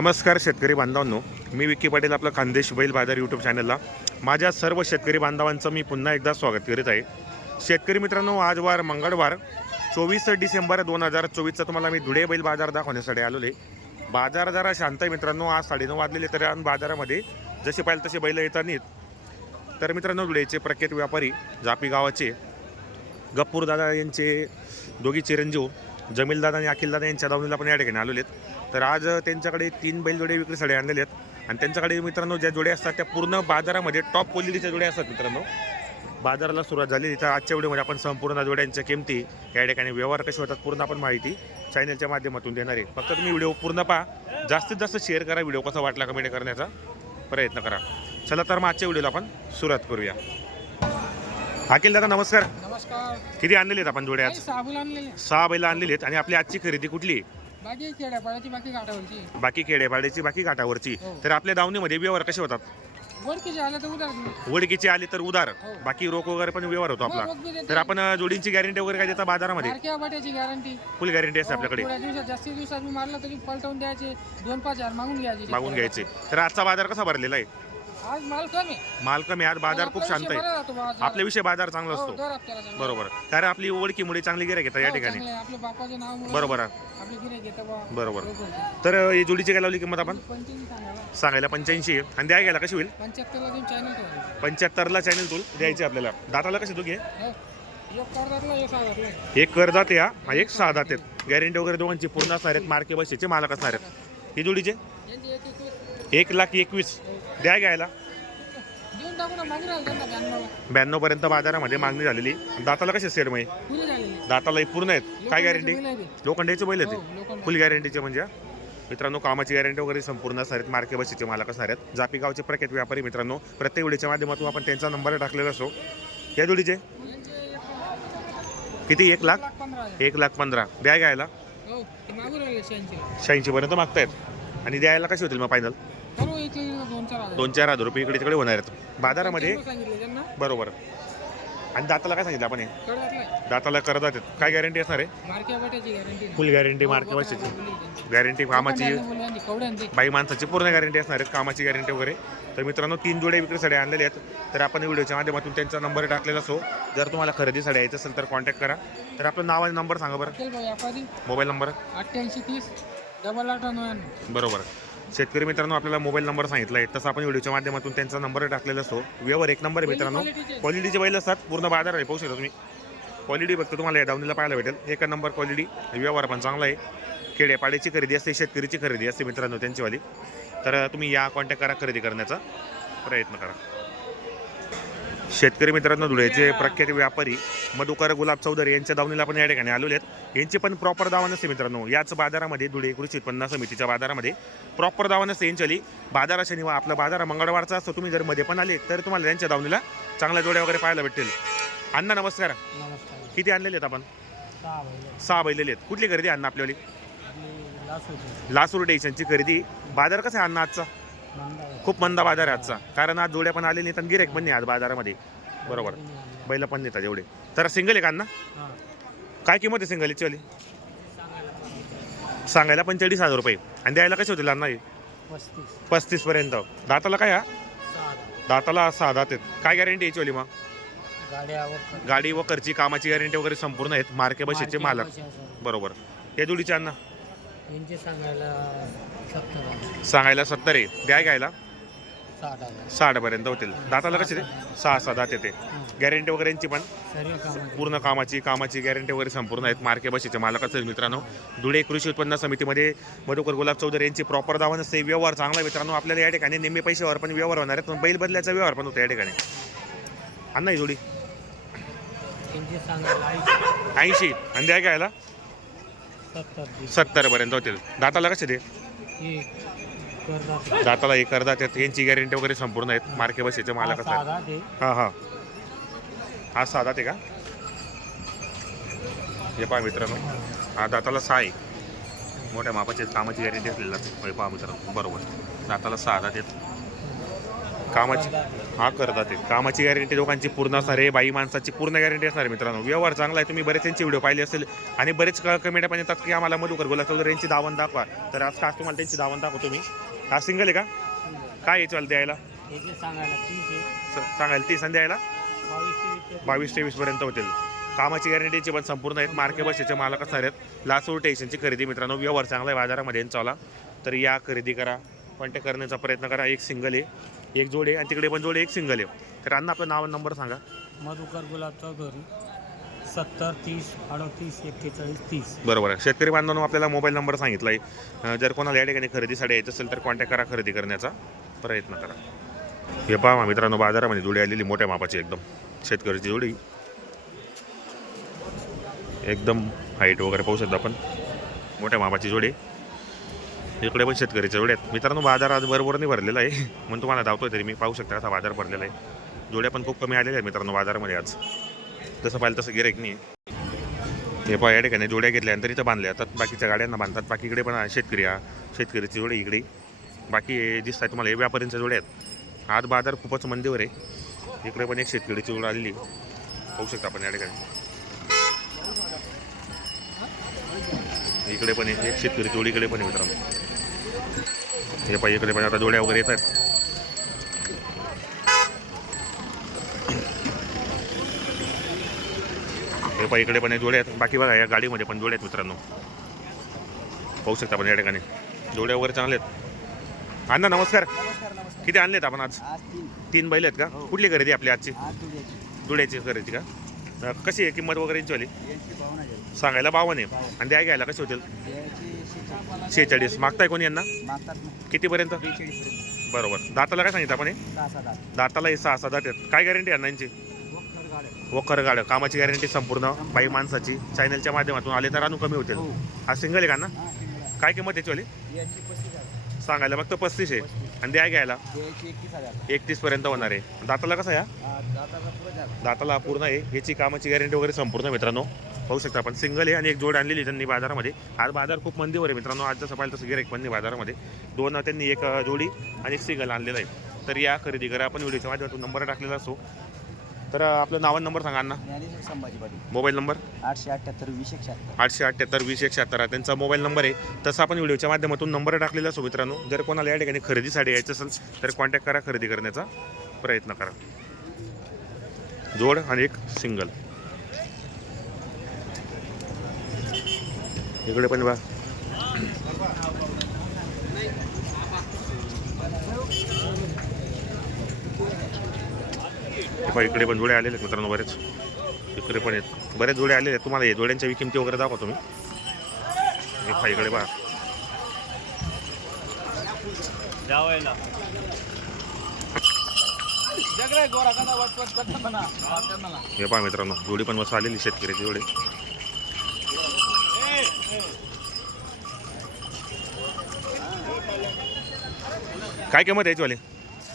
नमस्कार शेतकरी बांधवांनो. मी विक्की पाटील आपलं खानदेश बैल बाजार यूट्यूब चॅनलला माझ्या सर्व शेतकरी बांधवांचं मी पुन्हा एकदा स्वागत करीत आहे. शेतकरी मित्रांनो आज वार मंगळवार चोवीस डिसेंबर दोन हजार चोवीसचा तुम्हाला मी धुळे बैल बाजार दाखवण्यासाठी आलेलो आहे. बाजार जरा शांत आहे मित्रांनो आज साडेनऊ वाजलेले तरी आज बाजारामध्ये जसे पाहिजे तसे बैल येतानीत. तर मित्रांनो धुळेचे प्रख्यात व्यापारी जापी गावाचे गप्पूर दादा यांचे दोघी चिरंजीव जमीलदादा आणि अखिलदादा यांच्या दावणीला पण या ठिकाणी आलेले आहेत. तर आज त्यांच्याकडे तीन बैलजोडे विक्रीसाठी आणलेले आहेत. आणि त्यांच्याकडे मित्रांनो ज्या जोड्या असतात त्या पूर्ण बाजारामध्ये टॉप क्वालिटीच्या जोड्या असतात मित्रांनो. बाजाराला सुरुवात झाली. तिथं आजच्या व्हिडिओमध्ये आपण संपूर्ण जोड्यांच्या किमती या ठिकाणी व्यवहार कसे होतात पूर्ण आपण माहिती चॅनलच्या माध्यमातून देणार आहे. फक्त तुम्ही व्हिडिओ पूर्ण पहा. जास्तीत जास्त शेअर करा व्हिडिओ कसा वाटला कमेंट करण्याचा प्रयत्न करा. चला तर मग आजच्या व्हिडिओला आपण सुरुवात करूया. अखिल दादा नमस्कार. नमस्कार. किती आणलेले आहेत आपण जोड्या आज? आणलेले सहा बैल आणलेली आहेत आणि आपली आजची खरेदी कुठली? बाकी खेड्यापाड्याची बाकी घाटावरची. बाकी खेडेपाड्याची बाकी घाटावरची. हो. तर आपल्या दावणीमध्ये व्यवहार कसे होतात? वडकीचे आले तर उधार देऊ. वडकीचे आले तर उदार हो. बाकी रोख वगैरे पण व्यवहार होतो मग आपला. तर आपण जोडींची गॅरंटी वगैरे काय देता बाजारामध्ये? गॅरंटी फुल गॅरंटी असते आपल्याकडे. थोड्या दिवसात जास्ती दिवसात मी मारलं तरी पलटवून द्यायचे. दोन पाच हजार मागून घ्यायचे. मागून घ्यायचे. तर आजचा बाजार कसा भरलेला आहे? आज माल कमी. माल कमी आज बाजार खूप शांत आहे. आपल्याविषयी बाजार. चांगला हो, असतो. बरोबर. कारण आपली ओळखीमुळे चांगली गिऱ्हाईक घेतात या हो, ठिकाणी. बरोबर. बरोबर. बरोबर. तर ही जोडीची काय लावली किंमत आपण? सांगायला. पंच्याऐंशी आहे. आणि द्या घ्यायला कशी होईल? पंच्याहत्तरला चॅनल तूल द्यायचे आपल्याला. दाताला कसे दोघे? हो. एक करदात या हा एक सहा दात आहेत गॅरंटी वगैरे दोघांची पूर्ण असणार आहेत. मार्के बसेचे मालक असणार आहेत. ही जोडीचे? एक लाख एकवीस. द्या घ्यायला. ब्याण्णव. पर्यंत बाजारामध्ये मागणी झालेली. दाताला कसे सेड मग. दाताला पूर्ण आहेत. काय गॅरंटी लोखंडाचं बिल ते. हो, आहेत लोखंड. फुल गॅरंटीचे म्हणजे. मित्रांनो कामाची गॅरंटी वगैरे संपूर्ण असणार आहेत मार्के बसीचे मालक असणार आहेत जापी गावचे प्रख्यात व्यापारी मित्रांनो प्रत्येक वेळीच्या माध्यमातून आपण त्यांचा नंबर टाकलेला असो. या जोडीचे? किती? एक लाख. एक लाख पंधरा. द्या घ्यायला. हो. शहाऐंशी. पर्यंत मागतायत. आणि द्यायला कसे होतील मग फायनल दोन चार हजार. रुपये इकडे तिकडे होणार आहेत. बाजारामध्ये? बरोबर. आणि दाताला काय सांगितलं आपण हे? दाताला करत आहेत काय गॅरंटी असणार आहे? फुल गॅरंटी मार्के बसीची गॅरंटी कामाची. बाई माणसाची पूर्ण गॅरंटी असणार आहे कामाची गॅरंटी वगैरे. तर मित्रांनो तीन जोडे विक्रीसाठी आणलेले आहेत. तर आपण व्हिडिओच्या माध्यमातून त्यांचा नंबर टाकलेला असो. जर तुम्हाला खरेदीसाठी यायचं असेल तर कॉन्टॅक्ट करा. तर आपलं नाव आणि नंबर सांगा बरं. Mobile number? अठ्ठ्याऐंशी तीस डबल आठ बरोबर. शेतकरी मित्रांनो आपल्याला मोबाईल नंबर सांगितला आहे तसं आपण व्हिडिओच्या माध्यमातून त्यांचा नंबर टाकलेला असो व्यवहार एक नंबर आहे मित्रांनो. क्वालिटीचे. बैल असतात. पूर्ण बाजार आहे पाहू शकता तुम्ही. क्वालिटी फक्त तुम्हाला या डाऊनला पाहायला भेटेल. एक नंबर क्वालिटी व्यवहार पण चांगला आहे. खेड्यापाड्याची खरेदी असते शेतकरीची खरेदी असते मित्रांनो त्यांचीवाली. तर तुम्ही या कॉन्टॅक्ट करा खरेदी करण्याचा. प्रयत्न करा. शेतकरी मित्रांनो धुळ्याचे प्रख्यात व्यापारी मधुकर गुलाब चौधरी यांच्या दावणीला पण या ठिकाणी आलेले आहेत. यांचे पण प्रॉपर दावा नसते मित्रांनो. याच बाजारामध्ये धुळे कृषी उत्पन्न समितीच्या बाजारामध्ये प्रॉपर दावा नसते यांच्याली. बाजारा शनिवार आपला बाजार मंगळवारचा असतो. तुम्ही जर मध्ये पण आले तर तुम्हाला त्यांच्या दावणीला चांगल्या जोड्या वगैरे पाहायला भेटतील. अण्णा नमस्कार. किती आणलेले आहेत आपण? सहा बैल सहा बैलेले आहेत. कुठली खरेदी अण्णा आपल्यावाली? आपली लास होती लासूर स्टेशनची खरेदी. बाजार कसा आहे अण्णा आजचा? खूप मंदा बाजार आहे आजचा. कारण आज जोड्या पण आलेली आणि गिरेक पण नाही आज बाजारामध्ये. बरोबर. बैल पण नेतात एवढे. तर सिंगल आहे का अण्णा? काय किंमत आहे सिंगलची वाली? सांगायला पंचेचाळीस हजार रुपये. आणि द्यायला कसे होतील अण्णा हे? पस्तीस. पर्यंत. दाताला काय हा? दाताला सहा दात आहेत. काय गॅरंटी याची वाली मग? गाडी व खर्ची कामाची गॅरंटी वगैरे संपूर्ण आहेत. मार्के बसेचे मालक. बरोबर. या जोडीचे अण्णा? यांचे सांगायला सत्तर सांगायला सत्तर आहे. द्या घ्यायला. साठ हजार. पर्यंत होतील. दाताला कसे ते सहा सहा दात येते. गॅरंटी वगैरे यांची पण. सर्व कामाचे. पूर्ण कामाची कामाची गॅरंटी वगैरे संपूर्ण आहेत. मार्के बशीचे मालक असेल मित्रांनो. धुळे कृषी उत्पन्न समितीमध्ये मधुकर गुलाब चौधरी यांची प्रॉपर दावा नसते व्यवहार चांगला आहे मित्रांनो. आपल्याला या ठिकाणी निम्मे पैशावर पण व्यवहार होणार आहेत पण बैल बदल्याचा व्यवहार पण होतो या ठिकाणी. ही जोडी. यांचे सांगायला ऐंशी. आणि द्या घ्यायला. सत्तर सत्तर पर्यंत होतील. दाताला कसे ते? दाताला एक अर्धा त्यात यांची गॅरंटी वगैरे संपूर्ण आहेत. मार्के बशीचे मालक असतात. हां हां. हा साधा ते का? हे पहा मित्रांनो. हा दाताला सहा आहे मोठ्या मापाची कामाची गॅरंटी असलेला पहा मित्रांनो. बरोबर. दाताला सहा दात आहेत कामाची हा करतात ते. कामाची गॅरंटी लोकांची पूर्ण असणार आहे बाई माणसाची पूर्ण गॅरंटी असणार आहे मित्रांनो. व्यवहार चांगला आहे तुम्ही बरेच त्यांचे व्हिडिओ पाहिले असेल आणि बरेच कमेंट पण येतात की आम्हाला मधुकर गुलाब तर यांची दावण दाखवा. तर आज खास तुम्हाला त्यांची दावण दाखवतो मी. हा सिंगल आहे का? काय याच्याला द्यायला? सांगायला तीस आहे. स- सांगायला ती संध्या यायला बावीस तेवीस बावीस तेवीस पर्यंत होतील. कामाची गॅरंटीची पण संपूर्ण आहेत. मार्के बसेचे मालक असणार आहेत. लासूर स्टेशनची खरेदी मित्रांनो व्यवहार चांगला आहे बाजारामध्ये यांचावाला तर या खरेदी करा. कॉन्टॅक्ट करण्याचा प्रयत्न करा. एक सिंगल आहे. एक जोड आणि तिकडे पण जोड एक सिंगल आहे. तर अण्णा आपलं नाव आणि नंबर सांगा. मधुकर गुलाब चौधरी सत्तर तीस अडतीस एक्केचाळीस तीस. बरोबर आहे. शेतकरी बांधवांनो आपल्याला मोबाईल नंबर सांगितला आहे जर कोणाला या ठिकाणी खरेदीसाठी यायचं असेल तर कॉन्टॅक्ट करा खरेदी करण्याचा प्रयत्न करा. हे पहा मित्रांनो बाजारामध्ये जोडी आलेली मोठ्या मापाची एकदम. शेतकऱ्याची जोडी. एकदम हाईट वगैरे पाहू शकता आपण. मोठ्या मापाची जोडी. इकडे पण शेतकरी जोड्या आहेत. मित्रांनो बाजार आज बरोबर नाही भरलेला आहे. म्हणून तुम्हाला धावतोय तरी मी. पाहू शकता असा बाजार भरलेला आहे. जोड्या पण खूप कमी आलेल्या आहेत मित्रांनो बाजारामध्ये आज. तसं पाहिलं तसं गिराईक नाही हे पहा या ठिकाणी जोड्या घेतल्यानंतर इथं बांधल्या. जातात बाकीच्या गाड्यांना बांधतात. बाकी इकडे पण शेतकरी हा. शेतकऱ्याची जोडे इकडे. बाकी हे दिसत आहे तुम्हाला हे व्यापाऱ्यांच्या जोड्या आहेत. आज बाजार खूपच मंदीवर आहे. इकडे पण एक शेतकरीची जोड आलेली. पाहू शकता आपण या ठिकाणी. इकडे पण एक शेतकरी जोडीकडे पण आहे मित्रांनो. हे पाहिजे इकडे पण आता जोड्या वगैरे येत आहेत हे पाहिजे इकडे पण जोड्या आहेत बाकी बघा या गाडीमध्ये पण जोड्या आहेत मित्रांनो। पाहू शकता आपण या ठिकाणी। जोड्या वगैरे चांगले आहेत। अण्णा नमस्कार। किती आणलेत आपण आज? तीन. बैल आहेत का? कुठली खरेदी आपली आजची? जुड्याची खरेदी का? कशी आहे किंमत वगैरे यांची वाली? यांची पाहुणा गेली सांगायला बावन्न आहे. आणि द्या घ्यायला कशी होतील? शेहेचाळीस. मागताय कोणी यांना? कितीपर्यंत? बरोबर. दाताला काय सांगितलं आपण हे? दाताला हे सहा सहा दात आहेत. काय गॅरंटी आहे यांची? वखर गाड्या गाड्या कामाची गॅरंटी संपूर्ण बाई माणसाची. चॅनलच्या माध्यमातून आले तर आणू कमी होतील. हो. हा सिंगल आहे का ना. काय किंमत त्याची सांगायला फक्त पस्तीस आहे. आणि द्या घ्यायला. एकतीस पर्यंत होणार आहे. दाताला कसं झाला. दाताला पूर्ण आहे. याची कामाची गॅरंटी वगैरे संपूर्ण मित्रांनो. पाहू शकता आपण. सिंगल आहे आणि एक जोड आणलेली त्यांनी बाजारामध्ये. आज बाजार खूप मंदीवर आहे मित्रांनो. आज जसं पाहिलं तसं पण नाही बाजारामध्ये. दोन त्यांनी एक जोडी आणि एक सिंगल आणलेला आहे. तर या खरेदी करा. आपण व्हिडिओच्या माध्यमातून नंबर टाकलेला असो. तर आपलं नाव आणि नंबर सांगा अण्णा. ज्ञानेश्वर संभाजी पाटील. Mobile number? आठशे अठ्ठ्याहत्तर वीस एकशे अठ्ठ्याहत्तर आठशे अठ्ठ्याहत्तर वीस एक शहात्तर हा त्यांचा मोबाईल नंबर आहे. तसं आपण व्हिडिओच्या माध्यमातून नंबर टाकलेला असो मित्रांनो. जर कोणाला या ठिकाणी खरेदीसाठी यायचं असेल तर कॉन्टॅक्ट करा खरेदी करण्याचा प्रयत्न करा. जोड आणि एक सिंगल इकडे पण बा हे पहा, इकडे पण जोडे आलेले आहेत मित्रांनो बरेच. इकडे पण आहेत. बरेच जोडे आलेले आहेत. तुम्हाला हे जोड्यांच्या किमती वगैरे दाखवा तुम्ही हे पहा, इकडे बा हे पहा मित्रांनो जोडी पण मस्त आलेली शेतकऱ्याची जोडी. काय किंमत आहे याचीवाली?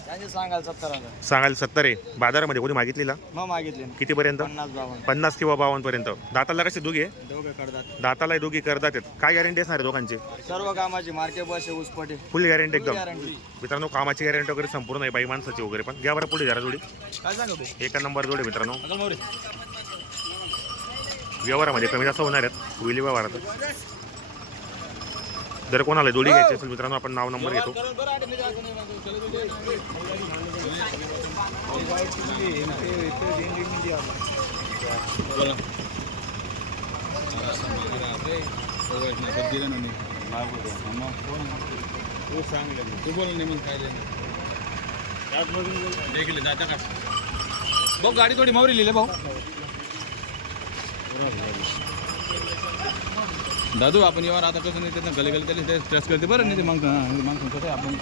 त्यांचे सांगाल सत्तर हजार. सांगायला सत्तर आहे. बाजारामध्ये कोणी मागितली ना मग मागितले. ना. कितीपर्यंत? पन्नास बावन्न. पन्नास किंवा बावन्न पर्यंत. दाताला कशी दोघी? आहे दोघे करतात. दाताला दोघी करतात आहेत. काय गॅरंटी असणार आहे दोघांची? सर्व कामाची मार्के बस आहे उसपटे फुल गॅरंटी एकदम. गॅरंटी मित्रांनो कामाची गॅरंटी वगैरे संपूर्ण आहे बाई माणसाची वगैरे पण. घ्या बरं पुढे जरा जोडी. काय सांगतो एका नंबर जोडी मित्रांनो. व्यवहारामध्ये कमी जास्त होणार आहेत. होईल व्यवहारात. जर कोणाला जोडी घ्यायची असेल मित्रांनो आपण नाव नंबर घेतो. भाऊ गाडी थोडी मावरी लिहिले भाऊ. दादू आपण येवार आता कसं नाही त्यांना गले गले त्याला स्ट्रेस करते. बरं नाही ते मग मग कसं आहे आपण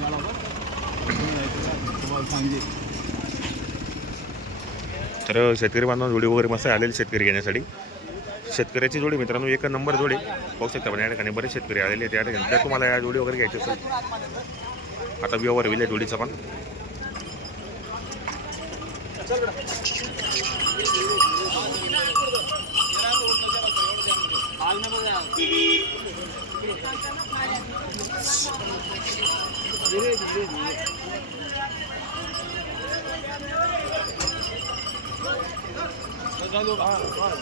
सांगते. तर शेतकरी बांधव जोडी वगैरे मस्त आलेले शेतकरी घेण्यासाठी. शेतकऱ्याची जोडी मित्रांनो एक नंबर जोडी. पाहू शकता पण या ठिकाणी बरेच शेतकरी आलेले त्या ठिकाणी जर तुम्हाला या जोडी वगैरे घ्यायची असेल आता व्यवहार होईल या जोडीचा पण. ધીરે ધીરે ધીરે ચાલો હા હા